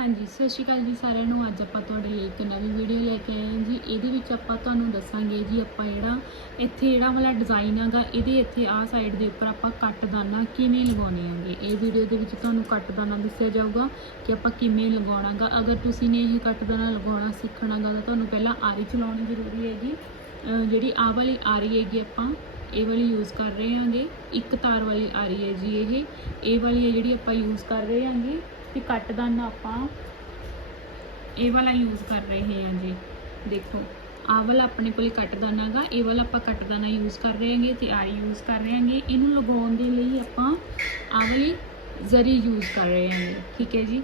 ਹਾਂਜੀ, ਸਤਿ ਸ਼੍ਰੀ ਅਕਾਲ ਜੀ ਸਾਰਿਆਂ ਨੂੰ। ਅੱਜ ਆਪਾਂ ਤੁਹਾਡੇ ਲਈ ਇੱਕ ਨਵੀਂ ਵੀਡੀਓ ਲੈ ਕੇ ਆਏ ਹਾਂ ਜੀ। ਇਹਦੇ ਵਿੱਚ ਆਪਾਂ ਤੁਹਾਨੂੰ ਦੱਸਾਂਗੇ ਜੀ, ਆਪਾਂ ਜਿਹੜਾ ਇੱਥੇ ਜਿਹੜਾ ਵਾਲਾ ਡਿਜ਼ਾਈਨ ਹੈਗਾ, ਇਹਦੇ ਇੱਥੇ ਆਹ ਸਾਈਡ ਦੇ ਉੱਪਰ ਆਪਾਂ ਕੱਟ ਕਿਵੇਂ ਲਗਾਉਣੇ ਆਂਗੇ ਇਹ ਵੀਡੀਓ ਦੇ ਵਿੱਚ ਤੁਹਾਨੂੰ ਕੱਟ ਦਾਨਾ ਦੱਸਿਆ ਜਾਊਗਾ ਕਿ ਆਪਾਂ ਕਿਵੇਂ ਲਗਾਉਣਾਗਾ। ਅਗਰ ਤੁਸੀਂ ਨੇ ਇਹ ਕੱਟ ਦਾਨਾ ਲਗਾਉਣਾ ਸਿੱਖਣਾਗਾ, ਤਾਂ ਤੁਹਾਨੂੰ ਪਹਿਲਾਂ ਆਰੀ ਚਲਾਉਣੀ ਜ਼ਰੂਰੀ ਹੈਗੀ। ਅਹ ਜਿਹੜੀ ਆਹ ਵਾਲੀ ਆਰੀ ਹੈਗੀ ਆਪਾਂ, ਇਹ ਵਾਲੀ ਯੂਜ਼ ਕਰ ਰਹੇ ਹਾਂਗੇ। ਇੱਕ ਤਾਰ ਵਾਲੀ ਆਰੀ ਹੈ ਜੀ ਇਹ। ਇਹ ਵਾਲੀ ਹੈ ਜਿਹੜੀ ਆਪਾਂ ਯੂਜ਼ ਕਰ ਰਹੇ ਹਾਂਗੇ। ਤੇ ਕੱਟ ਦਾਨਾ ਆਪਾਂ ਇਹ ਵਾਲਾ ਯੂਜ਼ ਕਰ ਰਹੇ ਹਾਂ ਜੀ। ਦੇਖੋ, ਆਹ ਵਾਲਾ ਆਪਣੇ ਕੋਲੇ ਕੱਟ ਹੈਗਾ ਇਹ ਵਾਲਾ ਆਪਾਂ ਕੱਟ ਯੂਜ਼ ਕਰ ਰਹੇ ਹਾਂਗੇ ਤੇ ਆਰੀ ਯੂਜ਼ ਕਰ ਰਹੇ ਹਾਂਗੇ। ਇਹਨੂੰ ਲਗਾਉਣ ਦੇ ਲਈ ਆਪਾਂ ਆਹ ਵਾਲੀ ਜ਼ਰੀ ਯੂਜ਼ ਕਰ ਰਹੇ ਹਾਂਗੇ, ਠੀਕ ਹੈ ਜੀ?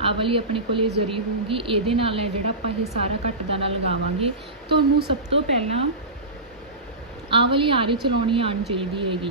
ਆਹ ਵਾਲੀ ਆਪਣੇ ਕੋਲੇ ਜ਼ਰੀ ਹੋਊਗੀ, ਇਹਦੇ ਨਾਲ ਹੈ ਜਿਹੜਾ ਆਪਾਂ ਇਹ ਸਾਰਾ ਕੱਟ ਲਗਾਵਾਂਗੇ। ਤੁਹਾਨੂੰ ਸਭ ਤੋਂ ਪਹਿਲਾਂ ਆਹ ਵਾਲੀ ਆਰੀ ਚਲਾਉਣੀ ਆਉਣੀ ਚਾਹੀਦੀ ਹੈਗੀ।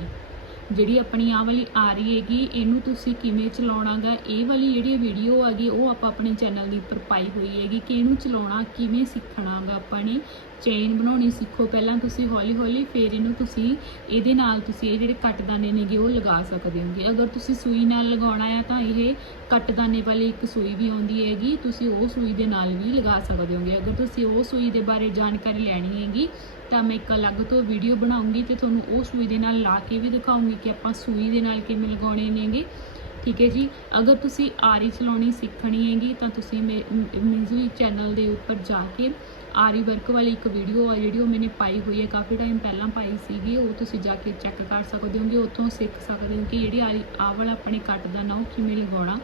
ਜਿਹੜੀ ਆਪਣੀ ਆਹ ਵਾਲੀ ਆ ਰਹੀ ਹੈਗੀ, ਇਹਨੂੰ ਤੁਸੀਂ ਕਿਵੇਂ ਚਲਾਉਣਾਗਾ? ਇਹ ਵਾਲੀ ਜਿਹੜੀ ਵੀਡੀਓ ਹੈਗੀ, ਉਹ ਆਪਾਂ ਆਪਣੇ ਚੈਨਲ ਦੇ ਉੱਪਰ ਪਾਈ ਹੋਈ ਹੈਗੀ ਕਿ ਇਹਨੂੰ ਚਲਾਉਣਾ, ਕਿਵੇਂ ਸਿੱਖਣਾਗਾ ਆਪਾਂ ਨੇ? ਚੇਨ ਬਣਾਉਣੀ ਸਿੱਖੋ। ਪਹਿਲਾਂ ਤੁਸੀਂ ਹੌਲੀ ਹੌਲੀ, ਫਿਰ ਇਹਨੂੰ ਤੁਸੀਂ ਇਹਦੇ ਨਾਲ ਤੁਸੀਂ ਇਹ ਜਿਹੜੇ ਕੱਟਦਾਨੇ ਨੇਗੇ, ਉਹ ਲਗਾ ਸਕਦੇ ਹੋਗੇ। ਅਗਰ ਤੁਸੀਂ ਸੂਈ ਨਾਲ ਲਗਾਉਣਾ ਆ ਤਾਂ ਇਹ ਕੱਟਦਾਨੇ ਵਾਲੀ ਇੱਕ ਸੂਈ ਵੀ ਆਉਂਦੀ ਹੈਗੀ, ਤੁਸੀਂ ਉਹ ਸੂਈ ਦੇ ਨਾਲ ਵੀ ਲਗਾ ਸਕਦੇ ਹੋਗੇ। ਅਗਰ ਤੁਸੀਂ ਉਹ ਸੂਈ ਦੇ ਬਾਰੇ ਜਾਣਕਾਰੀ ਲੈਣੀ ਹੈਗੀ, ਤਾਂ ਮੈਂ ਇੱਕ ਅਲੱਗ ਤੋਂ ਵੀਡੀਓ ਬਣਾਉਂਗੀ ਤੇ ਤੁਹਾਨੂੰ ਉਹ ਸੂਈ ਦੇ ਨਾਲ ਲਾ ਕੇ ਵੀ ਦਿਖਾਉਂਗੀ। ਕਿ ਆਪਾਂ ਸੂਈ ਦੇ ਨਾਲ ਕਿਵੇਂ ਲਗਾਉਣੇ ਨੇਗੇ। ਠੀਕ ਹੈ ਜੀ? ਅਗਰ ਤੁਸੀਂ ਆਰੀ ਚਲਾਉਣੀ ਸਿੱਖਣੀ ਹੈਗੀ, ਤਾਂ ਤੁਸੀਂ ਮਿਊਜ਼ਿਕ ਚੈਨਲ ਦੇ ਉੱਪਰ ਜਾ ਕੇ ਆਰੀ ਵਰਕ ਵਾਲੀ ਇੱਕ ਵੀਡੀਓ ਆ ਜਿਹੜੀ ਉਹ ਮੈਨੇ ਪਾਈ ਹੋਈ ਹੈ। ਕਾਫੀ ਟਾਈਮ ਪਹਿਲਾਂ ਪਾਈ ਸੀਗੀ। ਉਹ ਤੁਸੀਂ ਜਾ ਕੇ ਚੈੱਕ ਕਰ ਸਕਦੇ ਹੋਗੇ, ਉੱਥੋਂ ਸਿੱਖ ਸਕਦੇ ਹੋ ਕਿ ਜਿਹੜੀ ਆਰੀ, ਆਹ ਵਾਲਾ ਆਪਣੇ ਕੱਟ ਦਾ ਨਾ ਉਹ ਕਿਵੇਂ ਲਗਾਉਣਾ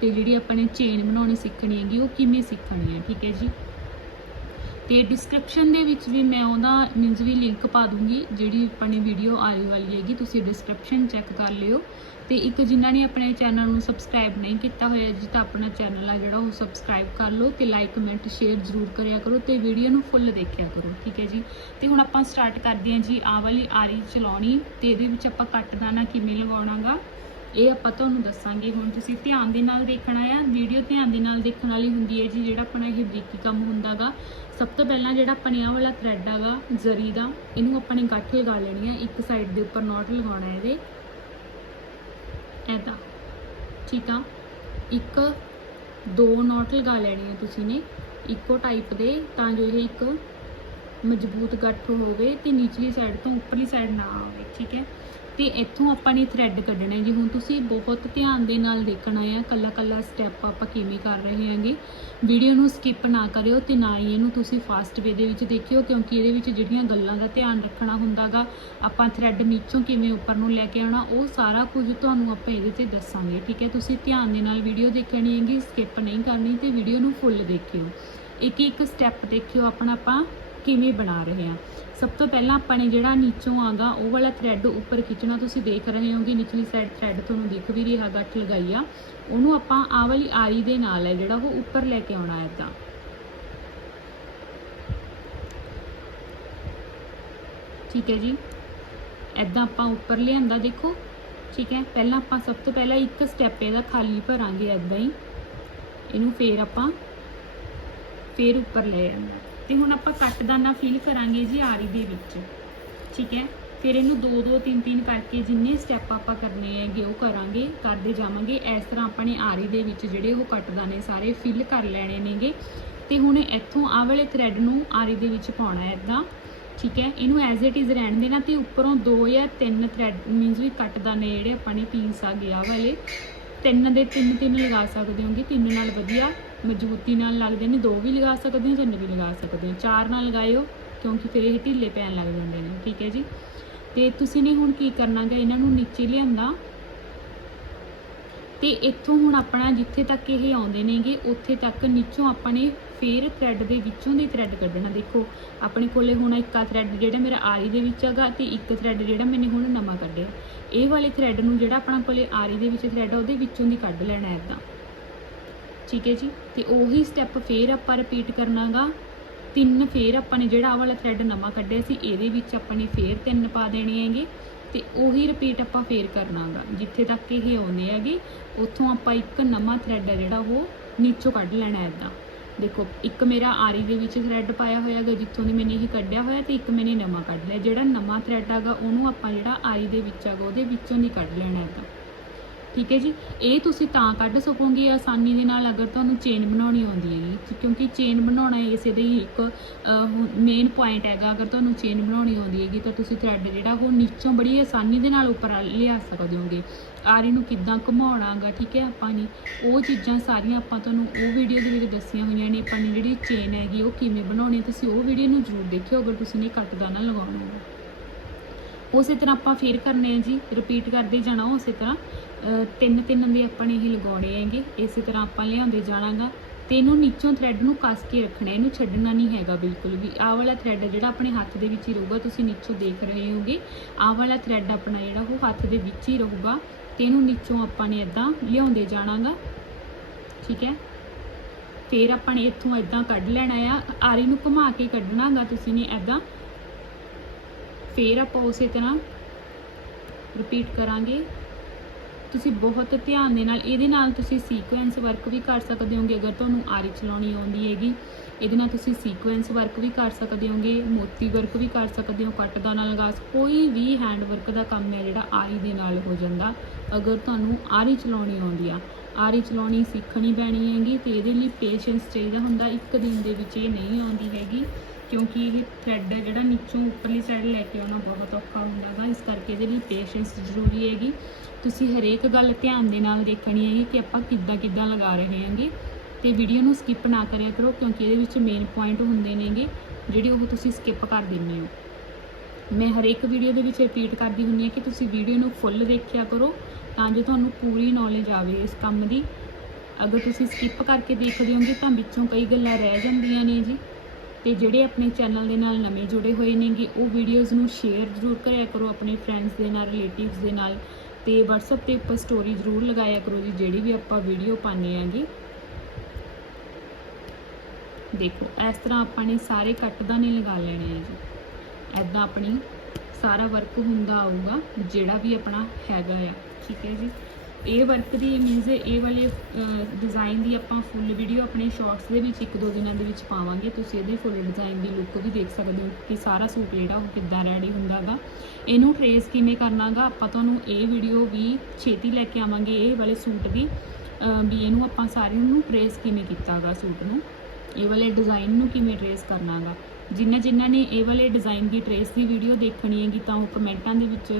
ਤੇ ਜਿਹੜੀ ਆਪਾਂ ਨੇ ਚੇਨ ਬਣਾਉਣੀ ਸਿੱਖਣੀ ਹੈਗੀ, ਉਹ ਕਿਵੇਂ ਸਿੱਖਣੀ ਹੈ। ਠੀਕ ਹੈ ਜੀ? ਤੇ ਡਿਸਕ੍ਰਿਪਸ਼ਨ ਦੇ ਵਿੱਚ ਵੀ ਮੈਂ ਉਹਦਾ ਮੀਨਸ ਵੀ ਲਿੰਕ ਪਾ ਦੂੰਗੀ, ਜਿਹੜੀ ਆਪਣੀ ਵੀਡੀਓ ਆਈ ਵਾਲੀ ਹੈਗੀ, ਤੁਸੀਂ ਡਿਸਕ੍ਰਿਪਸ਼ਨ ਚੈੱਕ ਕਰ ਲਿਓ। ਤੇ ਇੱਕ ਜਿਨ੍ਹਾਂ ਨੇ ਆਪਣੇ ਚੈਨਲ ਨੂੰ ਸਬਸਕ੍ਰਾਈਬ ਨਹੀਂ ਕੀਤਾ ਹੋਇਆ ਜੀ ਤਾਂ ਆਪਣਾ ਚੈਨਲ ਆ ਜਿਹੜਾ, ਉਹ ਸਬਸਕ੍ਰਾਈਬ ਕਰ ਲਓ ਤੇ ਲਾਈਕ ਕਮੈਂਟ ਸ਼ੇਅਰ ਜ਼ਰੂਰ ਕਰਿਆ ਕਰੋ ਤੇ ਵੀਡੀਓ ਨੂੰ ਫੁੱਲ ਦੇਖਿਆ ਕਰੋ, ਠੀਕ ਹੈ ਜੀ? ਤੇ ਹੁਣ ਆਪਾਂ ਸਟਾਰਟ ਕਰਦੇ ਹਾਂ ਜੀ, ਆਹ ਵਾਲੀ ਆਰੀ ਚਲਾਉਣੀ ਤੇ ਇਹਦੇ ਵਿੱਚ ਆਪਾਂ ਕੱਟ ਦਾਣਾ ਕਿਵੇਂ ਲਗਾਉਣਾਗਾ? ਇਹ ਆਪਾਂ ਤੁਹਾਨੂੰ ਦੱਸਾਂਗੇ, ਹੁਣ ਤੁਸੀਂ ਧਿਆਨ ਦੇ ਨਾਲ ਦੇਖਣਾ ਆ ਵੀਡੀਓ ਧਿਆਨ ਦੇ ਨਾਲ ਦੇਖਣ ਵਾਲੀ ਹੁੰਦੀ ਹੈ ਜੀ, ਜਿਹੜਾ ਆਪਣਾ ਇਹ ਬਰੀਕੀ ਕੰਮ ਹੁੰਦਾਗਾ ਸਭ ਤੋਂ ਪਹਿਲਾਂ ਜਿਹੜਾ ਆਪਣੇ ਆਹ ਵਾਲਾ ਥ੍ਰੈਡ ਹੈਗਾ ਜ਼ਰੀ ਦਾ, ਇਹਨੂੰ ਆਪਾਂ ਨੇ ਗੱਠ ਲਗਾ ਲੈਣੀ ਆ, ਇੱਕ ਸਾਈਡ ਦੇ ਉੱਪਰ ਨੋਟ ਲਗਾਉਣਾ ਹੈ ਇਹਦੇ ਐਦਾਂ ਠੀਕ ਆ? ਇੱਕ, ਦੋ ਨੋਟ ਲਗਾ ਲੈਣੀ ਹੈ ਤੁਸੀਂ ਨੇ, ਇੱਕੋ ਟਾਈਪ ਦੇ, ਤਾਂ ਜੋ ਇਹ ਇੱਕ ਮਜ਼ਬੂਤ ਗੱਠ ਹੋਵੇ ਤੇ ਨਿਚਲੀ ਸਾਈਡ ਤੋਂ ਉੱਪਰਲੀ ਸਾਈਡ ਨਾ ਆਵੇ, ਠੀਕ ਹੈ? ਤੇ ਇੱਥੋਂ ਆਪਾਂ ਨੇ ਥ੍ਰੈਡ ਕੱਢਣਾ ਜੀ। ਹੁਣ ਤੁਸੀਂ ਬਹੁਤ ਧਿਆਨ ਦੇ ਨਾਲ ਦੇਖਣਾ ਹੈ ਕੱਲਾ ਕੱਲਾ ਸਟੈਪ ਆਪਾਂ ਕਿਵੇਂ ਕਰ ਰਹੇ ਹਾਂਗੇ। ਵੀਡੀਓ ਨੂੰ ਸਕਿਪ ਨਾ ਕਰਿਓ ਤੇ ਨਾ ਹੀ ਇਹਨੂੰ ਤੁਸੀਂ ਫਾਸਟ ਵੇ ਦੇ ਵਿੱਚ ਦੇਖਿਓ, ਕਿਉਂਕਿ ਇਹਦੇ ਵਿੱਚ ਜਿਹੜੀਆਂ ਗੱਲਾਂ ਦਾ ਧਿਆਨ ਰੱਖਣਾ ਹੁੰਦਾਗਾ, ਆਪਾਂ ਥ੍ਰੈਡ ਨੀਚੋਂ ਕਿਵੇਂ ਉੱਪਰ ਨੂੰ ਲੈ ਕੇ ਆਉਣਾ, ਉਹ ਸਾਰਾ ਕੁਝ ਤੁਹਾਨੂੰ ਆਪਾਂ ਇਹਦੇ ਤੇ ਦੱਸਾਂਗੇ, ਠੀਕ ਹੈ? ਤੁਸੀਂ ਧਿਆਨ ਦੇ ਨਾਲ ਵੀਡੀਓ ਦੇਖਣੀ ਹੈਗੀ ਸਕਿਪ ਨਹੀਂ ਕਰਨੀ ਤੇ ਵੀਡੀਓ ਨੂੰ ਫੁੱਲ ਦੇਖਿਓ। ਇੱਕ ਇੱਕ ਸਟੈਪ ਦੇਖਿਓ ਆਪਣਾ ਆਪਾਂ। ਕਿਵੇਂ ਬਣਾ ਰਹੇ ਹਾਂ ਸਭ ਤੋਂ ਪਹਿਲਾਂ ਆਪਾਂ ਨੇ ਜਿਹੜਾ ਨੀਚੋਂ ਆਗਾ, ਉਹ ਵਾਲਾ ਥ੍ਰੈਡ ਉੱਪਰ ਖਿੱਚਣਾ, ਤੁਸੀਂ ਦੇਖ ਰਹੇ ਹੋਗੇ, ਨਿਚਲੀ ਸਾਈਡ ਥ੍ਰੈਡ ਤੁਹਾਨੂੰ ਦਿਖ ਵੀ ਰਿਹਾ ਗੱਠ ਲਗਾਈ ਆ। ਉਹਨੂੰ ਆਪਾਂ ਆਹ ਵਾਲੀ ਆਰੀ ਦੇ ਨਾਲ ਹੈ, ਜਿਹੜਾ ਉਹ ਉੱਪਰ ਲੈ ਕੇ ਆਉਣਾ ਹੈ ਇਦਾਂ। ਠੀਕ ਹੈ ਜੀ। ਐਦਾਂ ਆਪਾਂ ਉੱਪਰ ਲਿਆਂਦਾ, ਦੇਖੋ। ਠੀਕ ਹੈ, ਪਹਿਲਾਂ ਆਪਾਂ ਸਭ ਤੋਂ ਪਹਿਲਾਂ ਇੱਕ ਸਟੈਪ ਇਹਦਾ ਖਾਲੀ ਭਰਾਂਗੇ ਐਦਾਂ ਹੀ। ਇਹਨੂੰ ਫੇਰ ਆਪਾਂ ਫੇਰ ਉੱਪਰ ਲੈ ਆਂਦਾ ਤੇ ਹੁਣ ਆਪਾਂ ਕੱਟ ਫਿਲ ਕਰਾਂਗੇ ਜੀ ਆਰੀ ਦੇ ਵਿੱਚ। ਠੀਕ ਹੈ? ਫਿਰ ਇਹਨੂੰ 2 2 3 3 ਕਰਕੇ ਜਿੰਨੇ ਸਟੈਪ ਆਪਾਂ ਕਰਨੇ ਹੈਗੇ ਉਹ ਕਰਾਂਗੇ, ਕਰਦੇ ਜਾਵਾਂਗੇ। ਇਸ ਤਰ੍ਹਾਂ ਆਪਾਂ ਨੇ ਆਰੀ ਦੇ ਵਿੱਚ ਜਿਹੜੇ ਉਹ ਕੱਟ ਸਾਰੇ ਫਿਲ ਕਰ ਲੈਣੇ ਨੇਗੇ। ਤੇ ਹੁਣ ਇੱਥੋਂ ਆਹ ਵਾਲੇ ਥ੍ਰੈਡ ਨੂੰ ਆਰੀ ਦੇ ਵਿੱਚ ਪਾਉਣਾ ਹੈ ਇਦਾਂ। ਠੀਕ ਹੈ? ਇਹਨੂੰ ਐਜ਼ ਇਟ ਇਜ਼ ਰਹਿਣ ਦੇਣਾ ਤੇ ਉੱਪਰੋਂ 2 ਜਾਂ 3 ਥ੍ਰੈਡ ਮੀਨਸ ਵੀ ਕੱਟ ਜਿਹੜੇ ਆਪਾਂ ਨੇ ਪੀਸ ਆ ਗਿਆ ਵਾਲੇ, ਤਿੰਨ ਦੇ ਤਿੰਨ ਤਿੰਨ ਲਗਾ ਸਕਦੇ ਹੋਗੇ, ਤਿੰਨ ਨਾਲ ਵਧੀਆ। ਮਜ਼ਬੂਤੀ ਨਾਲ ਲੱਗਦੇ ਨੇ, ਦੋ ਵੀ ਲਗਾ ਸਕਦੇ ਹੋ ਤਿੰਨ ਵੀ ਲਗਾ ਸਕਦੇ ਹੋ। ਚਾਰ ਨਾਲ ਲਗਾਇਓ, ਕਿਉਂਕਿ ਫਿਰ ਇਹ ਢਿੱਲੇ ਪੈਣ ਲੱਗ ਜਾਂਦੇ ਨੇ, ਠੀਕ ਹੈ ਜੀ? ਤੇ ਤੁਸੀਂ ਨੇ ਹੁਣ ਕੀ ਕਰਨਾਗਾ ਇਹਨਾਂ ਨੂੰ ਨੀਚੇ ਲਿਆਂਦਾ। ਤੇ ਇੱਥੋਂ ਹੁਣ ਆਪਣਾ ਜਿੱਥੇ ਤੱਕ ਇਹ ਆਉਂਦੇ ਨੇਗੇ, ਉੱਥੇ ਤੱਕ ਨੀਚੋਂ ਆਪਾਂ ਨੇ ਫੇਰ ਥ੍ਰੈਡ ਦੇ ਵਿੱਚੋਂ ਦੀ ਥ੍ਰੈਡ ਕੱਢਣਾ ਦੇਖੋ, ਆਪਣੇ ਕੋਲੇ ਹੁਣ ਇੱਕਾ ਥ੍ਰੈਡ ਜਿਹੜਾ ਮੇਰਾ ਆਰੀ ਦੇ ਵਿੱਚ ਹੈਗਾ ਤੇ ਇੱਕ ਥ੍ਰੈਡ ਜਿਹੜਾ ਮੈਨੇ ਹੁਣ ਨਵਾਂ ਕੱਢਿਆ। ਇਹ ਵਾਲੇ ਥ੍ਰੈਡ ਨੂੰ ਜਿਹੜਾ ਆਪਣਾ ਕੋਲੇ ਆਰੀ ਦੇ ਵਿੱਚ ਥ੍ਰੈਡ ਆ, ਉਹਦੇ ਵਿੱਚੋਂ ਦੀ ਕੱਢ ਲੈਣਾ ਹੈ ਇਦਾਂ ਠੀਕ ਹੈ ਜੀ? ਤੇ ਉਹੀ ਸਟੈਪ ਫੇਰ ਆਪਾਂ ਰਿਪੀਟ ਕਰਨਾਗਾ। ਤਿੰਨ ਫੇਰ ਆਪਾਂ ਨੇ ਜਿਹੜਾ ਆਹ ਵਾਲਾ ਥ੍ਰੈਡ ਨਵਾਂ ਕੱਢਿਆ ਸੀ, ਇਹਦੇ ਵਿੱਚ ਆਪਾਂ ਨੇ ਫੇਰ ਤਿੰਨ ਪਾ ਦੇਣੇ ਹੈਗੇ। ਤੇ ਉਹੀ ਰਿਪੀਟ ਆਪਾਂ ਫੇਰ ਕਰਨਾਗਾ, ਜਿੱਥੇ ਤੱਕ ਇਹ ਆਉਂਦੇ ਹੈਗੇ, ਉੱਥੋਂ ਆਪਾਂ ਇੱਕ ਨਵਾਂ ਥ੍ਰੈਡ ਹੈ ਜਿਹੜਾ ਉਹ ਨੀਚੋਂ ਕੱਢ ਲੈਣਾ ਹੈ ਇਦਾਂ। ਦੇਖੋ, ਇੱਕ ਮੇਰਾ ਆਰੀ ਦੇ ਵਿੱਚ ਥ੍ਰੈਡ ਪਾਇਆ ਹੋਇਆ ਹੈਗਾ, ਜਿੱਥੋਂ ਦੀ ਮੈਨੇ ਇਹ ਕੱਢਿਆ ਹੋਇਆ ਤੇ ਇੱਕ ਮੈਨੇ ਨਵਾਂ ਕੱਢ ਲਿਆ। ਜਿਹੜਾ ਨਵਾਂ ਥ੍ਰੈਡ ਹੈਗਾ, ਉਹਨੂੰ ਆਪਾਂ ਜਿਹੜਾ ਆਰੀ ਦੇ ਵਿੱਚ ਹੈਗਾ, ਉਹਦੇ ਵਿੱਚੋਂ ਦੀ ਕੱਢ ਲੈਣਾ ਹੈਗਾ ਠੀਕ ਹੈ ਜੀ? ਇਹ ਤੁਸੀਂ ਤਾਂ ਕੱਢ ਸਕੋਗੇ ਆਸਾਨੀ ਦੇ ਨਾਲ ਅਗਰ ਤੁਹਾਨੂੰ ਚੇਨ ਬਣਾਉਣੀ ਆਉਂਦੀ ਹੈ ਕਿਉਂਕਿ ਚੇਨ ਬਣਾਉਣਾ ਇਸੇ ਦੇ ਹੀ ਇੱਕ ਮੇਨ ਪੁਆਇੰਟ ਹੈਗਾ। ਅਗਰ ਤੁਹਾਨੂੰ ਚੇਨ ਬਣਾਉਣੀ ਆਉਂਦੀ ਹੈਗੀ ਤਾਂ ਤੁਸੀਂ ਥ੍ਰੈਡ ਜਿਹੜਾ ਉਹ ਨੀਚੋਂ ਬੜੀ ਆਸਾਨੀ ਦੇ ਨਾਲ ਉੱਪਰ ਲਿਆ ਸਕਦੇ ਹੋਗੇ। ਆਰੀ ਨੂੰ ਕਿੱਦਾਂ ਘੁਮਾਉਣਾਗਾ ਠੀਕ ਹੈ ਆਪਾਂ ਨੇ ਉਹ ਚੀਜ਼ਾਂ ਸਾਰੀਆਂ ਆਪਾਂ ਤੁਹਾਨੂੰ ਉਹ ਵੀਡੀਓ ਦੇ ਵਿੱਚ ਦੱਸੀਆਂ ਹੋਈਆਂ ਨੇ ਆਪਾਂ ਨੇ ਜਿਹੜੀ ਚੇਨ ਹੈਗੀ ਉਹ ਕਿਵੇਂ ਬਣਾਉਣੀ ਹੈ, ਤੁਸੀਂ ਉਹ ਵੀਡੀਓ ਨੂੰ ਜ਼ਰੂਰ ਦੇਖਿਓ ਅਗਰ ਤੁਸੀਂ ਨੇ ਕੱਟਦਾਨਾ ਲਗਾਉਣਾ ਹੈ ਉਸੇ ਤਰ੍ਹਾਂ ਆਪਾਂ ਫੇਰ ਕਰਨੇ ਆ ਜੀ ਰਿਪੀਟ ਕਰਦੇ ਜਾਣਾ ਉਸੇ ਤਰ੍ਹਾਂ। ਤਿੰਨ ਤਿੰਨ ਦੇ ਆਪਾਂ ਨੇ ਇਹ ਲਗਾਉਣੇ ਹੈਗੇ, ਇਸੇ ਤਰ੍ਹਾਂ ਆਪਾਂ ਲਿਆਉਂਦੇ ਜਾਣਾਗਾ। ਤੇ ਇਹਨੂੰ ਨੀਚੋਂ ਥ੍ਰੈਡ ਨੂੰ ਕੱਸ ਕੇ ਰੱਖਣਾ, ਇਹਨੂੰ ਛੱਡਣਾ ਨਹੀਂ ਹੈਗਾ ਬਿਲਕੁਲ ਵੀ। ਆਹ ਵਾਲਾ ਥ੍ਰੈਡ ਜਿਹੜਾ ਆਪਣੇ ਹੱਥ ਦੇ ਵਿੱਚ ਹੀ ਰਹੂਗਾ, ਤੁਸੀਂ ਨੀਚੋਂ ਦੇਖ ਰਹੇ ਹੋਗੇ ਆਹ ਵਾਲਾ ਥ੍ਰੈਡ ਆਪਣਾ ਜਿਹੜਾ ਉਹ ਹੱਥ ਦੇ ਵਿੱਚ ਹੀ ਰਹੂਗਾ ਤੇ ਇਹਨੂੰ ਨੀਚੋਂ ਆਪਾਂ ਨੇ ਇਦਾਂ ਲਿਆਉਂਦੇ ਜਾਣਾਗਾ। ਠੀਕ ਹੈ? ਫੇਰ ਆਪਾਂ ਨੇ ਇੱਥੋਂ ਇਦਾਂ ਕੱਢ ਲੈਣਾ ਆ। ਆਰੀ ਨੂੰ ਘੁਮਾ ਕੇ ਕੱਢਣਾਗਾ ਤੁਸੀਂ ਨੇ ਇਦਾਂ ਫੇਰ ਆਪਾਂ ਉਸੇ ਤਰ੍ਹਾਂ ਰਿਪੀਟ ਕਰਾਂਗੇ। ਤੁਸੀਂ ਬਹੁਤ ਧਿਆਨ ਦੇ ਨਾਲ, ਇਹਦੇ ਨਾਲ ਤੁਸੀਂ ਸੀਕੁਐਂਸ ਵਰਕ ਵੀ ਕਰ ਸਕਦੇ ਹੋਗੇ, ਅਗਰ ਤੁਹਾਨੂੰ ਆਰੀ ਚਲਾਉਣੀ ਆਉਂਦੀ ਹੈਗੀ। ਇਹਦੇ ਨਾਲ ਤੁਸੀਂ ਸੀਕੁਐਂਸ ਵਰਕ ਵੀ ਕਰ ਸਕਦੇ ਹੋਗੇ, ਮੋਤੀ ਵਰਕ ਵੀ ਕਰ ਸਕਦੇ ਹੋ, ਕੱਟ ਦਾ ਨਾਲ ਲਗਾਸ ਕੋਈ ਵੀ ਹੈਂਡ ਵਰਕ ਦਾ ਕੰਮ ਹੈ ਜਿਹੜਾ ਆਰੀ ਦੇ ਨਾਲ ਹੋ ਜਾਂਦਾ। ਅਗਰ ਤੁਹਾਨੂੰ ਆਰੀ ਚਲਾਉਣੀ ਆਉਂਦੀ ਆ ਆਰੀ ਚਲਾਉਣੀ ਸਿੱਖਣੀ ਪੈਣੀ ਹੈਗੀ ਤੇ ਇਹਦੇ ਲਈ ਪੇਸ਼ੈਂਸ ਚਾਹੀਦਾ ਹੁੰਦਾ। ਇੱਕ ਦਿਨ ਦੇ ਵਿੱਚ ਇਹ ਨਹੀਂ ਆਉਂਦੀ ਹੈਗੀ। ਕਿਉਂਕਿ ਇਹ ਥਰੈਡ ਹੈ ਜਿਹੜਾ ਨੀਚੋਂ ਉੱਪਰਲੀ ਸਾਈਡ ਲੈ ਕੇ ਆਉਣਾ ਬਹੁਤ ਔਖਾ ਹੁੰਦਾ ਗਾ। ਇਸ ਕਰਕੇ ਇਹਦੇ ਲਈ ਪੇਸ਼ੈਂਸ ਜ਼ਰੂਰੀ ਹੈਗੀ। ਤੁਸੀਂ ਹਰੇਕ ਗੱਲ ਧਿਆਨ ਦੇ ਨਾਲ ਦੇਖਣੀ ਹੈਗੀ ਕਿ ਆਪਾਂ ਕਿੱਦਾਂ ਕਿੱਦਾਂ ਲਗਾ ਰਹੇ ਹਾਂਗੇ। ਤੇ ਵੀਡੀਓ ਨੂੰ ਸਕਿਪ ਨਾ ਕਰਿਆ ਕਰੋ ਕਿਉਂਕਿ ਇਹਦੇ ਵਿੱਚ ਮੇਨ ਪੁਆਇੰਟ ਹੁੰਦੇ ਨੇਗੇ, ਜਿਹੜੇ ਉਹ ਤੁਸੀਂ ਸਕਿਪ ਕਰ ਦਿੰਦੇ ਹੋ। ਮੈਂ ਹਰੇਕ ਵੀਡੀਓ ਦੇ ਵਿੱਚ ਰਿਪੀਟ ਕਰਦੀ ਹੁੰਦੀ ਹਾਂ ਕਿ ਤੁਸੀਂ ਵੀਡੀਓ ਨੂੰ ਫੁੱਲ ਦੇਖਿਆ ਕਰੋ ਤਾਂ ਜੋ ਤੁਹਾਨੂੰ ਪੂਰੀ ਨੌਲੇਜ ਆਵੇ ਇਸ ਕੰਮ ਦੀ। ਅਗਰ ਤੁਸੀਂ ਸਕਿਪ ਕਰਕੇ ਦੇਖਦੇ ਹੋਗੇ ਤਾਂ ਵਿੱਚੋਂ ਕਈ ਗੱਲਾਂ ਰਹਿ ਜਾਂਦੀਆਂ ਨੇ ਜੀ। ਤੇ ਜਿਹੜੇ ਆਪਣੇ ਚੈਨਲ ਦੇ ਨਾਲ ਨਵੇਂ ਜੁੜੇ ਹੋਏ ਨੇਗੇ, ਉਹ ਵੀਡੀਓਜ਼ ਨੂੰ ਸ਼ੇਅਰ ਜ਼ਰੂਰ ਕਰਿਆ ਕਰੋ ਆਪਣੇ ਫਰੈਂਡਸ ਦੇ ਨਾਲ ਰਿਲੇਟਿਵਸ ਦੇ ਨਾਲ ਤੇ WhatsApp ਤੇ ਉੱਪਰ ਸਟੋਰੀ ਜ਼ਰੂਰ ਲਗਾਇਆ ਕਰੋ ਜੀ, ਜਿਹੜੀ ਵੀ ਆਪਾਂ ਵੀਡੀਓ ਪਾਉਂਦੇ ਆਂਗੇ ਦੇਖੋ, ਇਸ ਤਰ੍ਹਾਂ ਆਪਾਂ ਨੇ ਸਾਰੇ ਕੱਟਦਾਨੇ ਲਗਾ ਲੈਣੇ ਆ ਜੀ। ਐਦਾਂ ਆਪਣੀ ਸਾਰਾ ਵਰਕ ਹੁੰਦਾ ਆਊਗਾ, ਜਿਹੜਾ ਵੀ ਆਪਣਾ ਹੈਗਾ ਆ, ਠੀਕ ਹੈ ਜੀ? ਇਹ ਵਰਕ ਦੀ ਮੀਨਸ ਇਹ ਵਾਲੇ ਡਿਜ਼ਾਈਨ ਦੀ ਆਪਾਂ ਫੁੱਲ ਵੀਡੀਓ ਆਪਣੇ ਸ਼ਾਰਟਸ ਦੇ ਵਿੱਚ ਇੱਕ ਦੋ ਦਿਨਾਂ ਦੇ ਵਿੱਚ ਪਾਵਾਂਗੇ। ਤੁਸੀਂ ਇਹਦੀ ਫੁੱਲ ਡਿਜ਼ਾਈਨ ਦੀ ਲੁੱਕ ਵੀ ਦੇਖ ਸਕਦੇ ਹੋ ਕਿ ਸਾਰਾ ਸੂਟ ਜਿਹੜਾ ਉਹ ਕਿੱਦਾਂ ਰੈਡੀ ਹੁੰਦਾਗਾ। ਇਹਨੂੰ ਟਰੇਸ ਕਿਵੇਂ ਕਰਨਾਗਾ, ਆਪਾਂ ਤੁਹਾਨੂੰ ਇਹ ਵੀਡੀਓ ਵੀ ਛੇਤੀ ਲੈ ਕੇ ਆਵਾਂਗੇ, ਇਹ ਵਾਲੇ ਸੂਟ ਦੀ। ਵੀ ਇਹਨੂੰ ਆਪਾਂ ਸਾਰਿਆਂ ਨੂੰ ਟਰੇਸ ਕਿਵੇਂ ਕੀਤਾਗਾ ਸੂਟ ਨੂੰ। ਇਹ ਵਾਲੇ ਡਿਜ਼ਾਈਨ ਨੂੰ ਕਿਵੇਂ ਟਰੇਸ ਕਰਨਾਗਾ। ਜਿਨ੍ਹਾਂ ਜਿਨ੍ਹਾਂ ਨੇ ਇਹ ਵਾਲੇ ਡਿਜ਼ਾਈਨ ਦੀ ਟਰੇਸ ਦੀ ਵੀਡੀਓ ਦੇਖਣੀ ਹੈਗੀ ਤਾਂ ਉਹ ਕਮੈਂਟਾਂ ਦੇ ਵਿੱਚ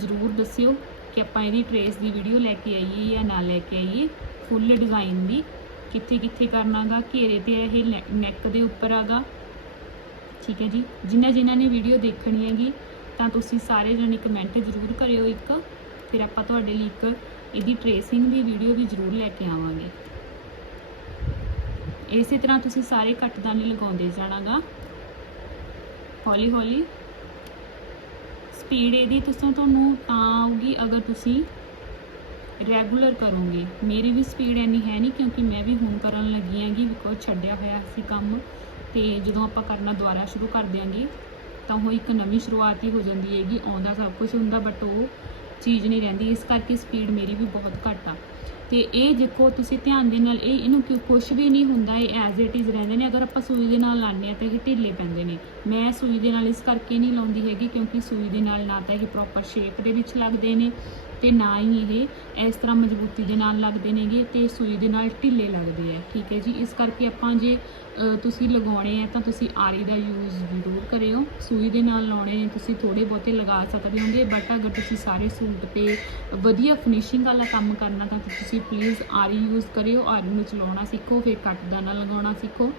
ਜ਼ਰੂਰ ਦੱਸਿਓ। ਕਿ ਆਪਾਂ ਇਹਦੀ ਟਰੇਸ ਦੀ ਵੀਡੀਓ ਲੈ ਕੇ ਆਈਏ ਜਾਂ ਨਾ ਲੈ ਕੇ ਆਈਏ ਫੁੱਲ ਡਿਜ਼ਾਈਨ ਦੀ, ਕਿੱਥੇ ਕਿੱਥੇ ਕਰਨਾਗਾ, ਘੇਰੇ ਤੇ ਇਹ ਨੈਕ ਦੇ ਉੱਪਰ ਆਗਾ। ਠੀਕ ਹੈ ਜੀ? ਜਿਨ੍ਹਾਂ ਜਿਨ੍ਹਾਂ ਨੇ ਵੀਡੀਓ ਦੇਖਣੀ ਹੈਗੀ, ਤਾਂ ਤੁਸੀਂ ਸਾਰੇ ਜਣੇ ਕਮੈਂਟ ਜ਼ਰੂਰ ਕਰਿਓ ਇੱਕ। ਫਿਰ ਆਪਾਂ ਤੁਹਾਡੇ ਲਈ ਇੱਕ ਇਹਦੀ ਟਰੇਸਿੰਗ ਦੀ ਵੀਡੀਓ ਵੀ ਜ਼ਰੂਰ ਲੈ ਕੇ ਆਵਾਂਗੇ। ਇਸੇ ਤਰ੍ਹਾਂ ਤੁਸੀਂ ਸਾਰੇ ਕੱਟਦਾਨੇ ਲਗਾਉਂਦੇ ਜਾਣਾਗਾ। ਹੌਲੀ ਹੌਲੀ। ਸਪੀਡ ਇਹਦੀ ਤੁਸੀਂ ਤੁਹਾਨੂੰ ਤਾਂ ਆਊਗੀ ਅਗਰ ਤੁਸੀਂ ਰੈਗੂਲਰ ਕਰੋਗੇ। ਮੇਰੀ ਵੀ ਸਪੀਡ ਇੰਨੀ ਹੈ ਨਹੀਂ ਕਿਉਂਕਿ ਮੈਂ ਵੀ ਹੁਣ ਕਰਨ ਲੱਗੀ ਹੈਗੀ ਬਿਕੋਜ਼ ਛੱਡਿਆ ਹੋਇਆ ਸੀ ਕੰਮ ਤੇ ਜਦੋਂ ਆਪਾਂ ਕਰਨਾ ਦੁਬਾਰਾ ਸ਼ੁਰੂ ਕਰ ਦਿਆਂਗੇ ਤਾਂ ਉਹ ਇੱਕ ਨਵੀਂ ਸ਼ੁਰੂਆਤ ਹੀ ਹੋ ਜਾਂਦੀ ਹੈਗੀ, ਆਉਂਦਾ ਸਭ ਕੁਝ ਹੁੰਦਾ ਬਟ ਉਹ ਚੀਜ਼ ਨਹੀਂ ਰਹਿੰਦੀ, ਇਸ ਕਰਕੇ ਸਪੀਡ ਮੇਰੀ ਵੀ ਬਹੁਤ ਘੱਟ ਆ। ਤੇ ਇਹ ਦੇਖੋ, ਤੁਸੀਂ ਧਿਆਨ ਦੇ ਨਾਲ, ਇਹ ਇਹਨੂੰ ਕਿਉਂ ਕੁਛ ਵੀ ਨਹੀਂ ਹੁੰਦਾ, ਇਹ ਐਜ਼ ਇਟ ਇਜ਼ ਰਹਿੰਦੇ ਨੇ, ਅਗਰ ਆਪਾਂ ਸੂਈ ਦੇ ਨਾਲ ਲਾਉਂਦੇ ਆ ਤਾਂ ਇਹ ਢਿੱਲੇ ਪੈਂਦੇ ਨੇ। ਮੈਂ ਸੂਈ ਦੇ ਨਾਲ ਇਸ ਕਰਕੇ ਨਹੀਂ ਲਾਉਂਦੀ ਹੈਗੀ ਕਿਉਂਕਿ ਸੂਈ ਦੇ ਨਾਲ ਨਾ ਤਾਂ ਇਹ ਪ੍ਰੋਪਰ ਸ਼ੇਪ ਦੇ ਵਿੱਚ ਲੱਗਦੇ ਨੇ ਤੇ ਨਾ ਹੀ ਇਹ ਇਸ ਤਰ੍ਹਾਂ ਮਜ਼ਬੂਤੀ ਦੇ ਨਾਲ ਲੱਗਦੇ ਨੇਗੇ ਤੇ ਸੂਈ ਦੇ ਨਾਲ ਢਿੱਲੇ ਲੱਗਦੇ ਆ, ਠੀਕ ਹੈ ਜੀ? ਇਸ ਕਰਕੇ ਆਪਾਂ ਜੇ ਤੁਸੀਂ ਲਗਾਉਣੇ ਆ ਤਾਂ ਤੁਸੀਂ ਆਰੀ ਦਾ ਯੂਜ਼ ਜ਼ਰੂਰ ਕਰਿਓ। ਸੂਈ ਦੇ ਨਾਲ ਲਾਉਣੇ ਨੇ, ਤੁਸੀਂ ਥੋੜੇ ਬਹੁਤੇ ਲਗਾ ਸਕਦੇ ਹੋਗੇ ਬਟ ਅਗਰ ਤੁਸੀਂ ਸਾਰੇ ਸੂਟ ਤੇ ਵਧੀਆ ਫਿਨਿਸ਼ਿੰਗ ਵਾਲਾ ਕੰਮ ਕਰਨਾ ਤਾਂ ਤੁਸੀਂ ਪਲੀਜ਼ ਆਰੀ ਯੂਜ਼ ਕਰਿਓ, ਆਰੀ ਨੂੰ ਚਲਾਉਣਾ ਸਿੱਖੋ, ਫਿਰ ਕੱਟ ਦਾਣਾ ਲਗਾਉਣਾ ਸਿੱਖੋ।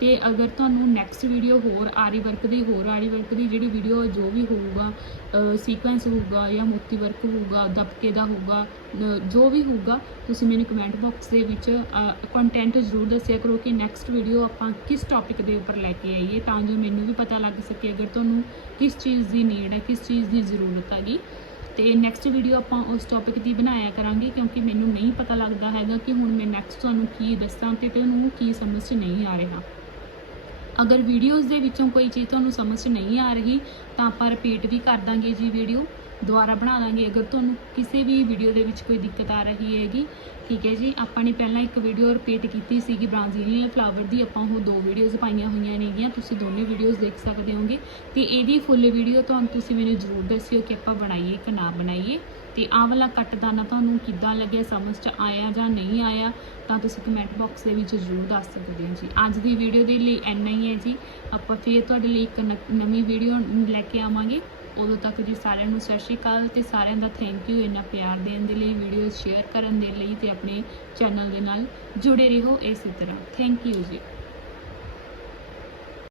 ਤੇ ਅਗਰ ਤੁਹਾਨੂੰ ਨੈਕਸਟ ਵੀਡੀਓ ਹੋਰ ਆਰੀ ਵਰਕ ਦੀ, ਹੋਰ ਆਰੀ ਵਰਕ ਦੀ ਜਿਹੜੀ ਵੀਡੀਓ ਜੋ ਵੀ ਹੋਊਗਾ ਸੀਕੁਐਂਸ ਹੋਊਗਾ ਜਾਂ ਮੋਤੀ ਵਰਕ ਹੋਊਗਾ, ਦਬਕੇ ਦਾ ਹੋਊਗਾ ਜੋ ਵੀ ਹੋਊਗਾ, ਤੁਸੀਂ ਮੈਨੂੰ ਕਮੈਂਟ ਬਾਕਸ ਦੇ ਵਿੱਚ ਕੰਟੈਂਟ ਜ਼ਰੂਰ ਦੱਸਿਆ ਕਰੋ ਕਿ ਨੈਕਸਟ ਵੀਡੀਓ ਆਪਾਂ ਕਿਸ ਟੌਪਿਕ ਦੇ ਉੱਪਰ ਲੈ ਕੇ ਆਈਏ ਤਾਂ ਜੋ ਮੈਨੂੰ ਵੀ ਪਤਾ ਲੱਗ ਸਕੇ ਅਗਰ ਤੁਹਾਨੂੰ ਕਿਸ ਚੀਜ਼ ਦੀ ਨੀਡ ਹੈ, ਕਿਸ ਚੀਜ਼ ਦੀ ਜ਼ਰੂਰਤ ਹੈਗੀ। ਤੇ ਨੈਕਸਟ ਵੀਡੀਓ ਆਪਾਂ ਉਸ ਟੌਪਿਕ ਦੀ ਬਣਾਇਆ ਕਰਾਂਗੇ ਕਿਉਂਕਿ ਮੈਨੂੰ ਨਹੀਂ ਪਤਾ ਲੱਗਦਾ ਹੈਗਾ ਕਿ ਹੁਣ ਮੈਂ ਨੈਕਸਟ ਤੁਹਾਨੂੰ ਕੀ ਦੱਸਾਂ ਤੇ ਤੁਹਾਨੂੰ ਕੀ ਸਮਝ 'ਚ ਨਹੀਂ ਆ ਰਿਹਾ। ਅਗਰ ਵੀਡੀਓਜ਼ ਦੇ ਵਿੱਚੋਂ ਕੋਈ ਚੀਜ਼ ਤੁਹਾਨੂੰ ਸਮਝ 'ਚ ਨਹੀਂ ਆ ਰਹੀ, ਤਾਂ ਆਪਾਂ ਰਿਪੀਟ ਵੀ ਕਰ ਦਾਂਗੇ ਜੀ ਵੀਡੀਓ ਦੁਬਾਰਾ ਬਣਾ ਦਾਂਗੇ। ਅਗਰ ਤੁਹਾਨੂੰ ਕਿਸੇ ਵੀ ਵੀਡੀਓ ਦੇ ਵਿੱਚ ਕੋਈ ਦਿੱਕਤ ਆ ਰਹੀ ਹੈਗੀ, ਠੀਕ ਹੈ ਜੀ, ਆਪਾਂ ਨੇ ਪਹਿਲਾਂ ਇੱਕ ਵੀਡੀਓ ਰਿਪੀਟ ਕੀਤੀ ਸੀਗੀ ਬ੍ਰਾਜ਼ੀਲੀਅਨ ਫਲਾਵਰ ਦੀ, ਆਪਾਂ ਉਹ ਦੋ ਵੀਡੀਓਜ਼ ਪਾਈਆਂ ਹੋਈਆਂ ਨੇਗੀਆਂ, ਤੁਸੀਂ ਦੋਨੇ ਵੀਡੀਓਜ਼ ਦੇਖ ਸਕਦੇ ਹੋਗੇ। ਤੇ ਇਹਦੀ ਫੁੱਲ ਵੀਡੀਓ ਤੁਹਾਨੂੰ ਤੁਸੀਂ ਮੈਨੂੰ ਜ਼ਰੂਰ ਦੱਸਿਓ ਕਿ ਆਪਾਂ ਬਣਾਈਏ ਕਿ ਨਾ ਬਣਾਈਏ। ਤੇ ਆਹ ਵਾਲਾ ਕੱਟਦਾਨਾ ਤੁਹਾਨੂੰ ਕਿੱਦਾਂ ਲੱਗਿਆ, ਸਮਝ ਚ ਆਇਆ ਜਾਂ ਨਹੀਂ ਆਇਆ, ਤਾਂ ਤੁਸੀਂ ਕਮੈਂਟ ਬਾਕਸ ਦੇ ਵਿੱਚ ਜ਼ਰੂਰ ਦੱਸ ਸਕਦੇ ਹੋ ਜੀ। ਅੱਜ ਦੀ ਵੀਡੀਓ ਦੇ ਲਈ ਇੰਨਾ ਹੀ ਹੈ ਜੀ। ਆਪਾਂ ਫਿਰ ਤੁਹਾਡੇ ਲਈ ਇੱਕ ਨ- ਨਵੀਂ ਵੀਡੀਓ ਲੈ ਕੇ ਆਵਾਂਗੇ। ਉਦੋਂ ਤੱਕ ਜੀ ਸਾਰਿਆਂ ਨੂੰ ਸਤਿ ਸ਼੍ਰੀ ਅਕਾਲ ਤੇ ਸਾਰਿਆਂ ਦਾ ਥੈਂਕ ਯੂ ਇੰਨਾ ਪਿਆਰ ਦੇਣ ਦੇ ਲਈ ਵੀਡੀਓ ਸ਼ੇਅਰ ਕਰਨ ਦੇ ਲਈ ਤੇ ਆਪਣੇ ਚੈਨਲ ਦੇ ਨਾਲ ਜੁੜੇ ਰਹੋ ਇਸੇ ਤਰ੍ਹਾਂ। ਥੈਂਕ ਯੂ ਜੀ।